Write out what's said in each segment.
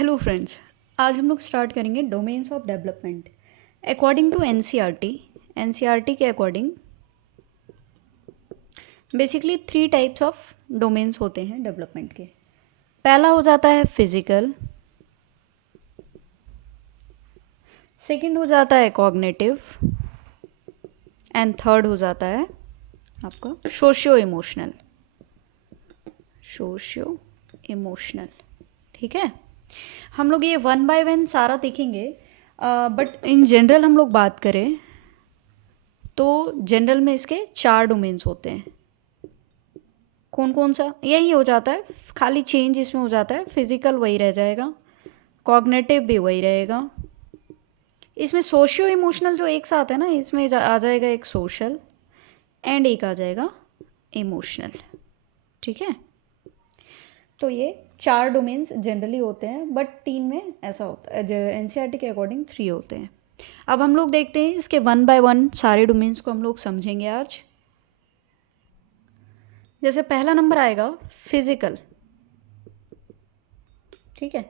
Hello friends, आज हम लोग स्टार्ट करेंगे domains of development according to NCERT के according basically 3 types of domains होते हैं डेवलपमेंट के। पहला हो जाता है फिजिकल, सेकंड हो जाता है कॉग्निटिव एंड थर्ड हो जाता है आपका सोशियो इमोशनल। ठीक है, हम लोग ये 1 बाय 1 सारा देखेंगे, बट इन जनरल हम लोग बात करें तो जनरल में इसके 4 डोमेन्स होते हैं। कौन कौन सा? यही हो जाता है, खाली चेंज इसमें हो जाता है। फिजिकल वही रह जाएगा, कॉग्निटिव भी वही रहेगा। इसमें सोशियो इमोशनल जो एक साथ है ना, इसमें आ जाएगा एक सोशल एंड एक आ जाएगा इमोशनल। ठीक है, तो ये 4 डोमेन्स जनरली होते हैं, बट 3 में ऐसा होता है, एनसीईआरटी के अकॉर्डिंग 3 होते हैं। अब हम लोग देखते हैं इसके 1 बाय 1 सारे डोमेन्स को हम लोग समझेंगे आज। जैसे पहला नंबर आएगा फिजिकल। ठीक है,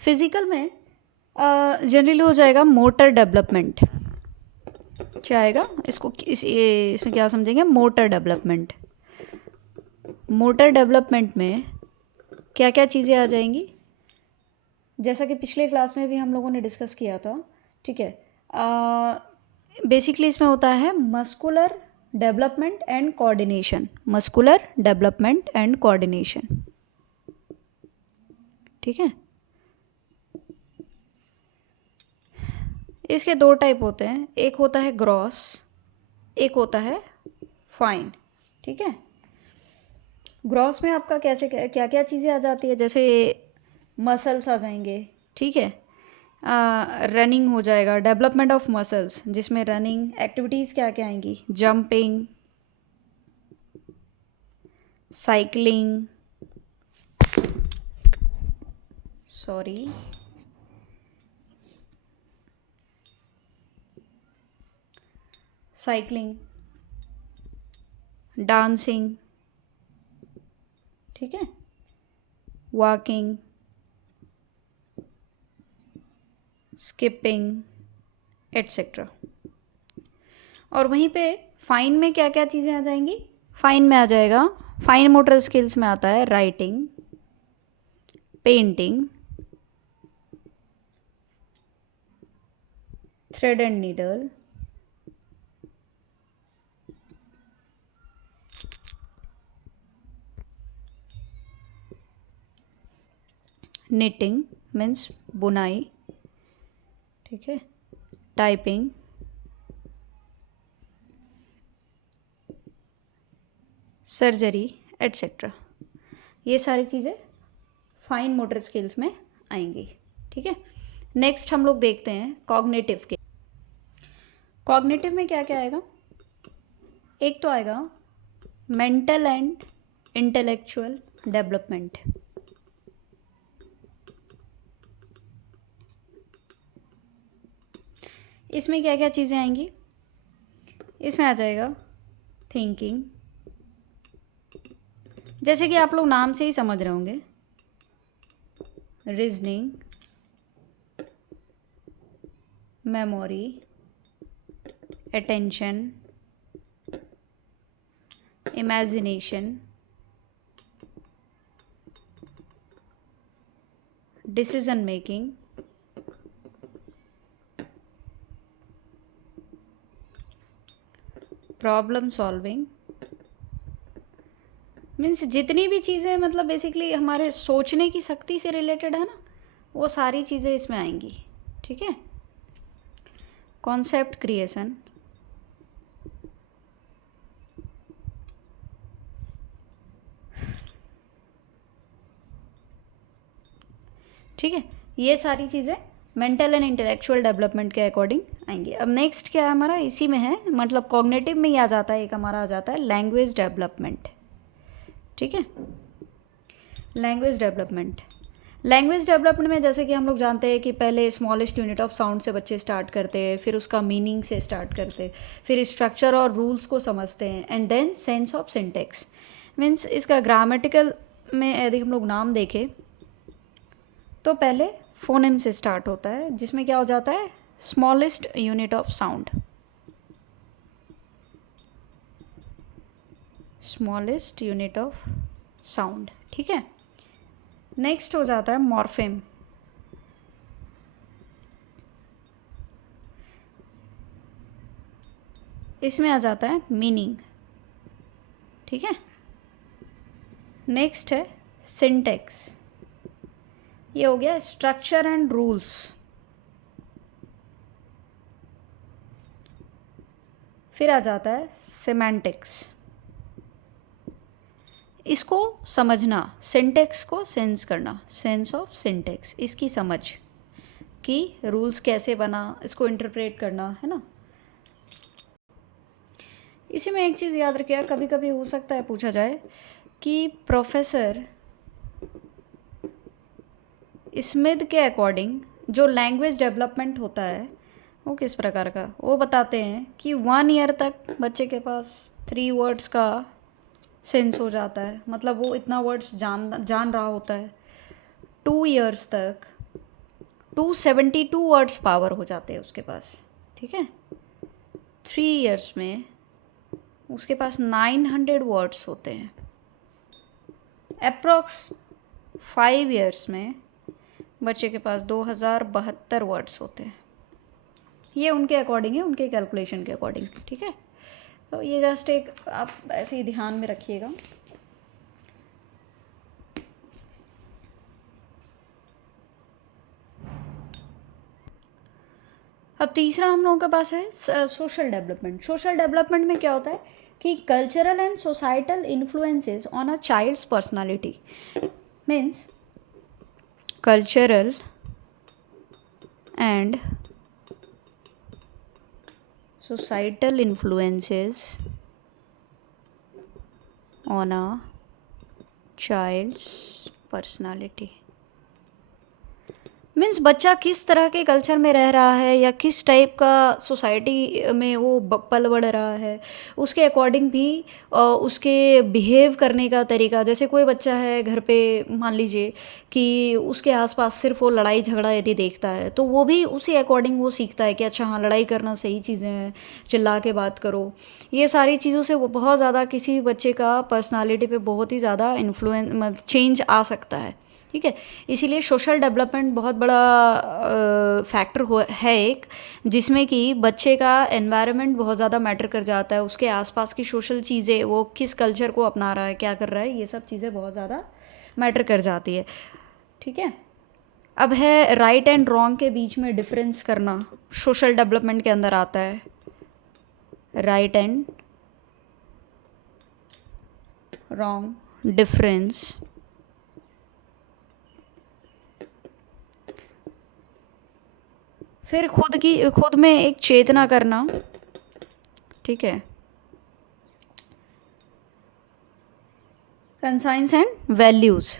फिजिकल में जनरली हो जाएगा मोटर डेवलपमेंट। क्या आएगा इसको इसमें क्या समझेंगे? Motor development. मोटर डेवलपमेंट में क्या क्या चीज़ें आ जाएंगी, जैसा कि पिछले क्लास में भी हम लोगों ने डिस्कस किया था। ठीक है, बेसिकली इसमें होता है muscular development and coordination. Muscular development and coordination. ठीक है, इसके 2 टाइप होते हैं, एक होता है ग्रॉस, एक होता है फाइन। ठीक है, ग्रॉस में आपका कैसे क्या क्या चीज़ें आ जाती है, जैसे मसल्स आ जाएंगे। ठीक है, रनिंग हो जाएगा, डेवलपमेंट ऑफ मसल्स, जिसमें रनिंग एक्टिविटीज़ क्या क्या आएंगी? जंपिंग, साइकिलिंग, डांसिंग, ठीक है, वॉकिंग, स्किपिंग एट्सेट्रा। और वहीं पे फाइन में क्या क्या चीज़ें आ जाएंगी? फाइन में आ जाएगा, फाइन मोटर स्किल्स में आता है writing, painting, thread and needle, knitting means बुनाई, ठीक है, टाइपिंग, सर्जरी एट्सेट्रा। ये सारी चीज़ें फाइन मोटर स्किल्स में आएंगी। ठीक है, नेक्स्ट हम लोग देखते हैं कॉग्निटिव के। कॉग्निटिव में क्या क्या आएगा? एक तो आएगा मेंटल एंड इंटेलेक्चुअल डेवलपमेंट। इसमें क्या क्या चीज़ें आएंगी? इसमें आ जाएगा थिंकिंग, जैसे कि आप लोग नाम से ही समझ रहे होंगे, reasoning, memory, attention, imagination, decision making, problem solving. Means जितनी भी चीज़ें मतलब बेसिकली हमारे सोचने की शक्ति से रिलेटेड है ना, वो सारी चीज़ें इसमें आएंगी। ठीक है, कॉन्सेप्ट क्रिएशन, ठीक है, ये सारी चीज़ें मेंटल एंड इंटेलेक्चुअल डेवलपमेंट के अकॉर्डिंग आएंगी। अब नेक्स्ट क्या है हमारा, इसी में है, मतलब कॉग्निटिव में ही आ जाता है, एक हमारा आ जाता है लैंग्वेज डेवलपमेंट। ठीक है, लैंग्वेज डेवलपमेंट में जैसे कि हम लोग जानते हैं कि पहले स्मॉलेस्ट यूनिट ऑफ साउंड से बच्चे स्टार्ट करते हैं, फिर उसका मीनिंग से स्टार्ट करते हैं, फिर स्ट्रक्चर और रूल्स को समझते हैं, and then sense of syntax. Means इसका ग्रामेटिकल में यदि हम लोग नाम देखें तो पहले फोनेम से स्टार्ट होता है, जिसमें क्या हो जाता है, smallest unit of sound, smallest unit of sound, ठीक है। नेक्स्ट हो जाता है मॉर्फेम। इसमें आ जाता है मीनिंग, ठीक है। नेक्स्ट है सिंटेक्स, ये हो गया स्ट्रक्चर एंड रूल्स। फिर आ जाता है सिमेंटिक्स, इसको समझना, सिंटेक्स को सेंस करना, सेंस ऑफ सिंटेक्स, इसकी समझ कि रूल्स कैसे बना, इसको इंटरप्रेट करना, है ना। इसी में एक चीज़ याद रखिएगा, कभी कभी हो सकता है पूछा जाए कि प्रोफेसर स्मिथ के अकॉर्डिंग जो लैंग्वेज डेवलपमेंट होता है वो किस प्रकार का, वो बताते हैं कि 1 ईयर तक बच्चे के पास 3 वर्ड्स का सेंस हो जाता है, मतलब वो इतना वर्ड्स जान रहा होता है। 2 ईयर्स तक 272 वर्ड्स पावर हो जाते हैं उसके पास, ठीक है। 3 ईयर्स में उसके पास 900 वर्ड्स होते हैं। अप्रॉक्स 5 ईयर्स में बच्चे के पास 2072 वर्ड्स होते हैं। ये उनके अकॉर्डिंग है, उनके कैलकुलेशन के अकॉर्डिंग, ठीक है। तो ये जस्ट एक आप ऐसे ही ध्यान में रखिएगा। अब तीसरा हम लोगों के पास है सोशल डेवलपमेंट। सोशल डेवलपमेंट में क्या होता है कि cultural and societal influences on a child's personality, means कल्चरल एंड societal influences on a child's personality, means बच्चा किस तरह के कल्चर में रह रहा है या किस टाइप का सोसाइटी में वो पल बढ़ रहा है, उसके अकॉर्डिंग भी उसके बिहेव करने का तरीका। जैसे कोई बच्चा है घर पे, मान लीजिए कि उसके आसपास सिर्फ वो लड़ाई झगड़ा यदि देखता है तो वो भी उसी अकॉर्डिंग वो सीखता है कि अच्छा हाँ लड़ाई करना सही चीज़ें हैं, चिल्ला के बात करो। ये सारी चीज़ों से वो बहुत ज़्यादा किसी बच्चे का पर्सनालिटी पे बहुत ही ज़्यादा इन्फ्लुएंस, मतलब चेंज आ सकता है, ठीक है। इसीलिए सोशल डेवलपमेंट बहुत बड़ा फैक्टर है एक, जिसमें कि बच्चे का एनवायरनमेंट बहुत ज़्यादा मैटर कर जाता है, उसके आसपास की सोशल चीज़ें, वो किस कल्चर को अपना रहा है, क्या कर रहा है, ये सब चीज़ें बहुत ज़्यादा मैटर कर जाती है, ठीक है। अब है राइट एंड रॉन्ग के बीच में डिफरेंस करना, सोशल डेवलपमेंट के अंदर आता है राइट एंड रॉन्ग डिफरेंस। फिर खुद में एक चेतना करना, ठीक है। कंसाइंस एंड वैल्यूज़,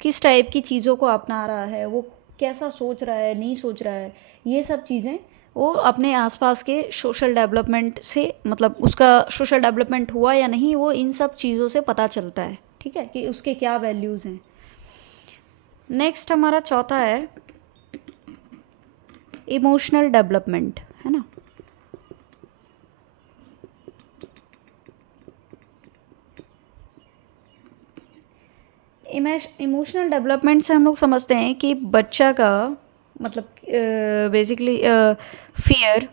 किस टाइप की चीज़ों को अपना रहा है, वो कैसा सोच रहा है, नहीं सोच रहा है, ये सब चीज़ें वो अपने आसपास के सोशल डेवलपमेंट से, मतलब उसका सोशल डेवलपमेंट हुआ या नहीं, वो इन सब चीज़ों से पता चलता है, ठीक है, कि उसके क्या वैल्यूज़ हैं। नेक्स्ट हमारा चौथा है इमोशनल डेवलपमेंट, है ना। इमोशनल डेवलपमेंट से हम लोग समझते हैं कि बच्चा का मतलब बेसिकली फियर,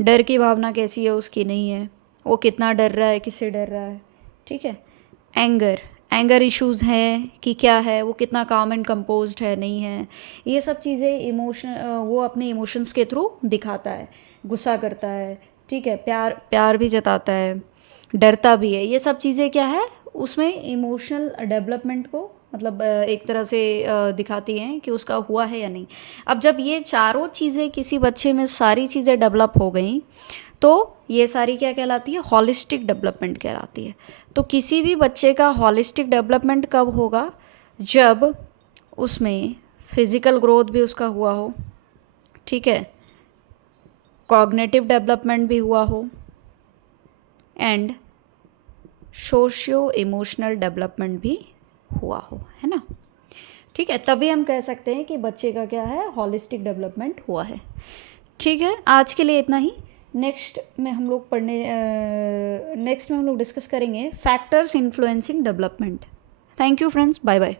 डर की भावना कैसी है उसकी, नहीं है, वो कितना डर रहा है, किससे डर रहा है, ठीक है। एंगर इश्यूज़ हैं कि क्या है, वो कितना काम एंड कंपोज्ड है, नहीं है, ये सब चीज़ें वो अपने इमोशंस के थ्रू दिखाता है। गुस्सा करता है, ठीक है, प्यार भी जताता है, डरता भी है, ये सब चीज़ें क्या है उसमें इमोशनल डेवलपमेंट को मतलब एक तरह से दिखाती हैं कि उसका हुआ है या नहीं। अब जब ये चारों चीज़ें किसी बच्चे में सारी चीज़ें डेवलप हो गई तो ये सारी क्या कहलाती है, हॉलिस्टिक डेवलपमेंट कहलाती है। तो किसी भी बच्चे का हॉलिस्टिक डेवलपमेंट कब होगा, जब उसमें फिज़िकल ग्रोथ भी उसका हुआ हो, ठीक है, कॉग्निटिव डेवलपमेंट भी हुआ हो एंड सोशियो इमोशनल डेवलपमेंट भी हुआ हो, है ना। ठीक है, तभी हम कह सकते हैं कि बच्चे का क्या है, हॉलिस्टिक डेवलपमेंट हुआ है। ठीक है, आज के लिए इतना ही। नेक्स्ट में हम लोग डिस्कस करेंगे factors influencing development. Thank you friends, bye bye.